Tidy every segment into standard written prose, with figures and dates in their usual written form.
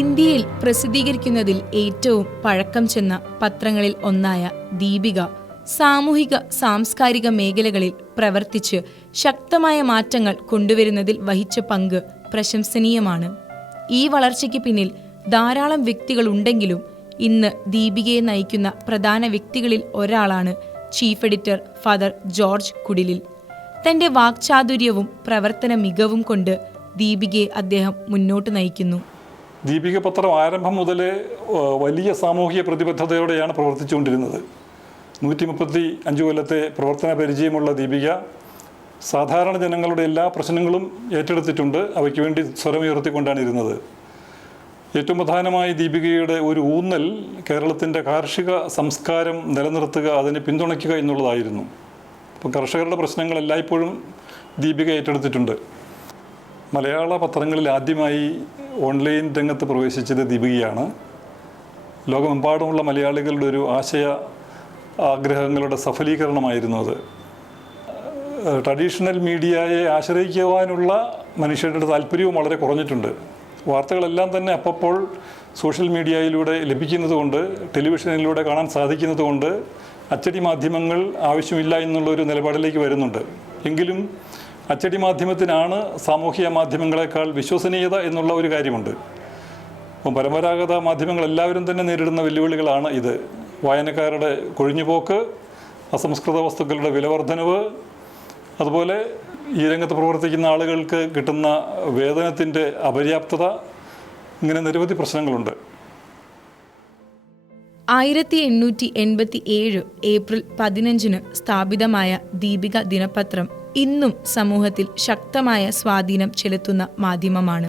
ഇന്ത്യയിൽ പ്രസിദ്ധീകരിക്കുന്നതിൽ ഏറ്റവും പഴക്കം ചെന്ന പത്രങ്ങളിൽ ഒന്നായ ദീപിക സാമൂഹിക സാംസ്കാരിക മേഖലകളിൽ പ്രവർത്തിച്ച് ശക്തമായ മാറ്റങ്ങൾ കൊണ്ടുവരുന്നതിൽ വഹിച്ച പങ്ക് പ്രശംസനീയമാണ്. ഈ വളർച്ചയ്ക്ക് പിന്നിൽ ധാരാളം വ്യക്തികളുണ്ടെങ്കിലും ഇന്ന് ദീപികയെ നയിക്കുന്ന പ്രധാന വ്യക്തികളിൽ ഒരാളാണ് ചീഫ് എഡിറ്റർ ഫാദർ ജോർജ് കുടിലിൽ. തന്റെ വാക്ചാതുര്യവും പ്രവർത്തന മികവും കൊണ്ട് ദീപികയെ അദ്ദേഹം മുന്നോട്ട് നയിക്കുന്നു. ദീപിക പത്രം ആരംഭം മുതലേ വലിയ സാമൂഹിക പ്രതിബദ്ധതയോടെയാണ് പ്രവർത്തിച്ചുകൊണ്ടിരുന്നത്. 135 കൊല്ലത്തെ പ്രവർത്തന പരിചയമുള്ള ദീപിക സാധാരണ ജനങ്ങളുടെ എല്ലാ പ്രശ്നങ്ങളും ഏറ്റെടുത്തിട്ടുണ്ട്. അവയ്ക്ക് വേണ്ടി സ്വരമുയർത്തിക്കൊണ്ടാണ് ഇരുന്നത്. ഏറ്റവും പ്രധാനമായി ദീപികയുടെ ഒരു ഊന്നൽ കേരളത്തിൻ്റെ കാർഷിക സംസ്കാരം നിലനിർത്തുക, അതിനെ പിന്തുണയ്ക്കുക എന്നുള്ളതായിരുന്നു. അപ്പം കർഷകരുടെ പ്രശ്നങ്ങൾ എല്ലായ്പ്പോഴും ദീപിക ഏറ്റെടുത്തിട്ടുണ്ട്. മലയാള പത്രങ്ങളിൽ ആദ്യമായി ഓൺലൈൻ രംഗത്ത് പ്രവേശിച്ചത് ദീപികയാണ്. ലോകമെമ്പാടുമുള്ള മലയാളികളുടെ ഒരു ആഗ്രഹങ്ങളുടെ സഫലീകരണമായിരുന്നു അത്. ട്രഡീഷണൽ മീഡിയയെ ആശ്രയിക്കുവാനുള്ള മനുഷ്യരുടെ താല്പര്യവും വളരെ കുറഞ്ഞിട്ടുണ്ട്. വാർത്തകളെല്ലാം തന്നെ അപ്പോൾ സോഷ്യൽ മീഡിയയിലൂടെ ലഭിക്കുന്നതുകൊണ്ട്, ടെലിവിഷനിലൂടെ കാണാൻ സാധിക്കുന്നതുകൊണ്ട് അച്ചടി മാധ്യമങ്ങൾ ആവശ്യമില്ല എന്നുള്ളൊരു നിലപാടിലേക്ക് വരുന്നുണ്ട്. എങ്കിലും അച്ചടി മാധ്യമത്തിനാണ് സാമൂഹിക മാധ്യമങ്ങളെക്കാൾ വിശ്വസനീയത എന്നുള്ള ഒരു കാര്യമുണ്ട്. അപ്പം പരമ്പരാഗത മാധ്യമങ്ങൾ എല്ലാവരും തന്നെ നേരിടുന്ന വെല്ലുവിളികളാണ് ഇത്. വായനക്കാരുടെ കൊഴിഞ്ഞുപോക്ക്, അസംസ്കൃത വസ്തുക്കളുടെ വിലവർദ്ധനവ്, അതുപോലെ ഈ രംഗത്ത് പ്രവർത്തിക്കുന്ന ആളുകൾക്ക് കിട്ടുന്ന വേതനത്തിൻ്റെ അപര്യാപ്തത, ഇങ്ങനെ നിരവധി പ്രശ്നങ്ങളുണ്ട്. 1887 ഏപ്രിൽ 15 സ്ഥാപിതമായ ദീപിക ദിനപത്രം ഇന്നും സമൂഹത്തിൽ ശക്തമായ സ്വാധീനം ചെലുത്തുന്ന മാധ്യമമാണ്.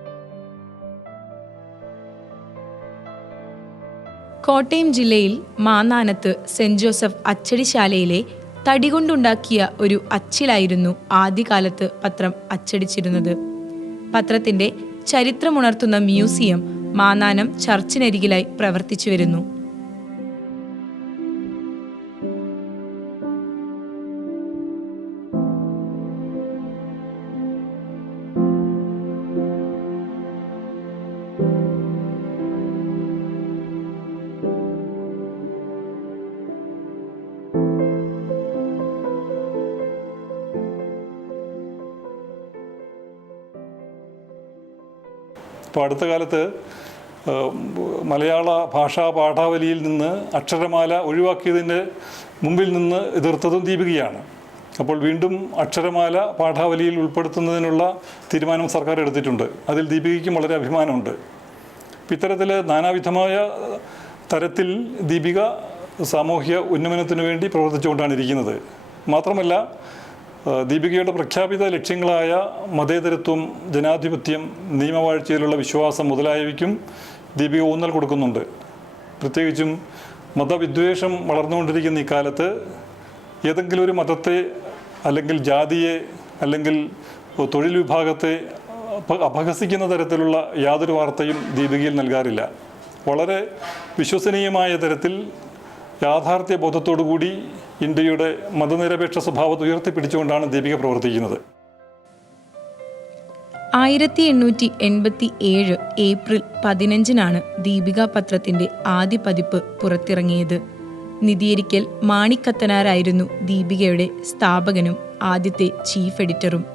കോട്ടയം ജില്ലയിൽ മാന്നാനത്ത് സെന്റ് ജോസഫ് അച്ചടിശാലയിലെ തടികൊണ്ടുണ്ടാക്കിയ ഒരു അച്ചിലായിരുന്നു ആദ്യകാലത്ത് പത്രം അച്ചടിച്ചിരുന്നത്. പത്രത്തിന്റെ ചരിത്രമുണർത്തുന്ന മ്യൂസിയം മാന്നാനം ചർച്ചിനരികിലായി പ്രവർത്തിച്ചു വരുന്നു. ഇപ്പോൾ അടുത്ത കാലത്ത് മലയാള ഭാഷാ പാഠാവലിയിൽ നിന്ന് അക്ഷരമാല ഒഴിവാക്കിയതിൻ്റെ മുമ്പിൽ നിന്ന് എതിർത്തതും ദീപികയാണ്. അപ്പോൾ വീണ്ടും അക്ഷരമാല പാഠാവലിയിൽ ഉൾപ്പെടുത്തുന്നതിനുള്ള തീരുമാനം സർക്കാർ എടുത്തിട്ടുണ്ട്. അതിൽ ദീപികയ്ക്കും വളരെ അഭിമാനമുണ്ട്. ഇത്തരത്തിൽ നാനാവിധമായ തരത്തിൽ ദീപിക സാമൂഹ്യ ഉന്നമനത്തിനു വേണ്ടി പ്രവർത്തിച്ചുകൊണ്ടാണ് ഇരിക്കുന്നത്. മാത്രമല്ല, ദീപികയുടെ പ്രഖ്യാപിത ലക്ഷ്യങ്ങളായ മതേതരത്വം, ജനാധിപത്യം, നിയമവാഴ്ചയിലുള്ള വിശ്വാസം മുതലായവയ്ക്കും ദീപിക ഊന്നൽ കൊടുക്കുന്നുണ്ട്. പ്രത്യേകിച്ചും മതവിദ്വേഷം വളർന്നുകൊണ്ടിരിക്കുന്ന ഇക്കാലത്ത് ഏതെങ്കിലും ഒരു മതത്തെ അല്ലെങ്കിൽ ജാതിയെ അല്ലെങ്കിൽ തൊഴിൽ വിഭാഗത്തെ അപഹസിക്കുന്ന തരത്തിലുള്ള യാതൊരു വാർത്തയും ദീപികയിൽ നൽകാറില്ല. വളരെ വിശ്വസനീയമായ തരത്തിൽ യാഥാർത്ഥ്യ ബോധത്തോടുകൂടി ഇന്ത്യയുടെ മതനിരപേക്ഷ സ്വഭാവത്തെ ഉയർത്തിപ്പിടിച്ചുകൊണ്ടാണ് ദീപിക പ്രവർത്തിക്കുന്നത്. 1887 ഏപ്രിൽ 15 ദീപിക പത്രത്തിന്റെ ആദ്യ പതിപ്പ് പുറത്തിറങ്ങിയത്. നിതിയരിക്കൽ മാണിക്കത്തനാരായിരുന്നു ദീപികയുടെ സ്ഥാപകനും ആദ്യത്തെ ചീഫ് എഡിറ്ററും.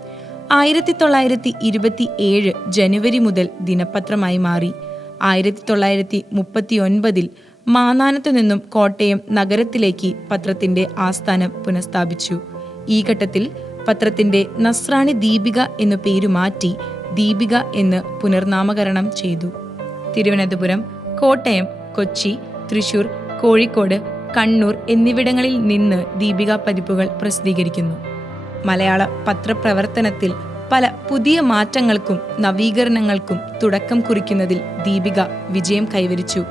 1927 ജനുവരി മുതൽ ദിനപത്രമായി മാറി. 1939 മാന്നാനത്തു നിന്നും കോട്ടയം നഗരത്തിലേക്ക് പത്രത്തിന്റെ ആസ്ഥാനം പുനഃസ്ഥാപിച്ചു. ഈ ഘട്ടത്തിൽ പത്രത്തിന്റെ നസ്രാണി ദീപിക എന്നു പേരു മാറ്റി ദീപിക എന്ന് പുനർനാമകരണം ചെയ്തു. തിരുവനന്തപുരം, കോട്ടയം, കൊച്ചി, തൃശൂർ, കോഴിക്കോട്, കണ്ണൂർ എന്നിവിടങ്ങളിൽ നിന്ന് ദീപിക പതിപ്പുകൾ പ്രസിദ്ധീകരിക്കുന്നു. മലയാള പത്രപ്രവർത്തനത്തിൽ പല പുതിയ മാറ്റങ്ങൾക്കും നവീകരണങ്ങൾക്കും തുടക്കം കുറിക്കുന്നതിൽ ദീപിക വിജയം കൈവരിച്ചു.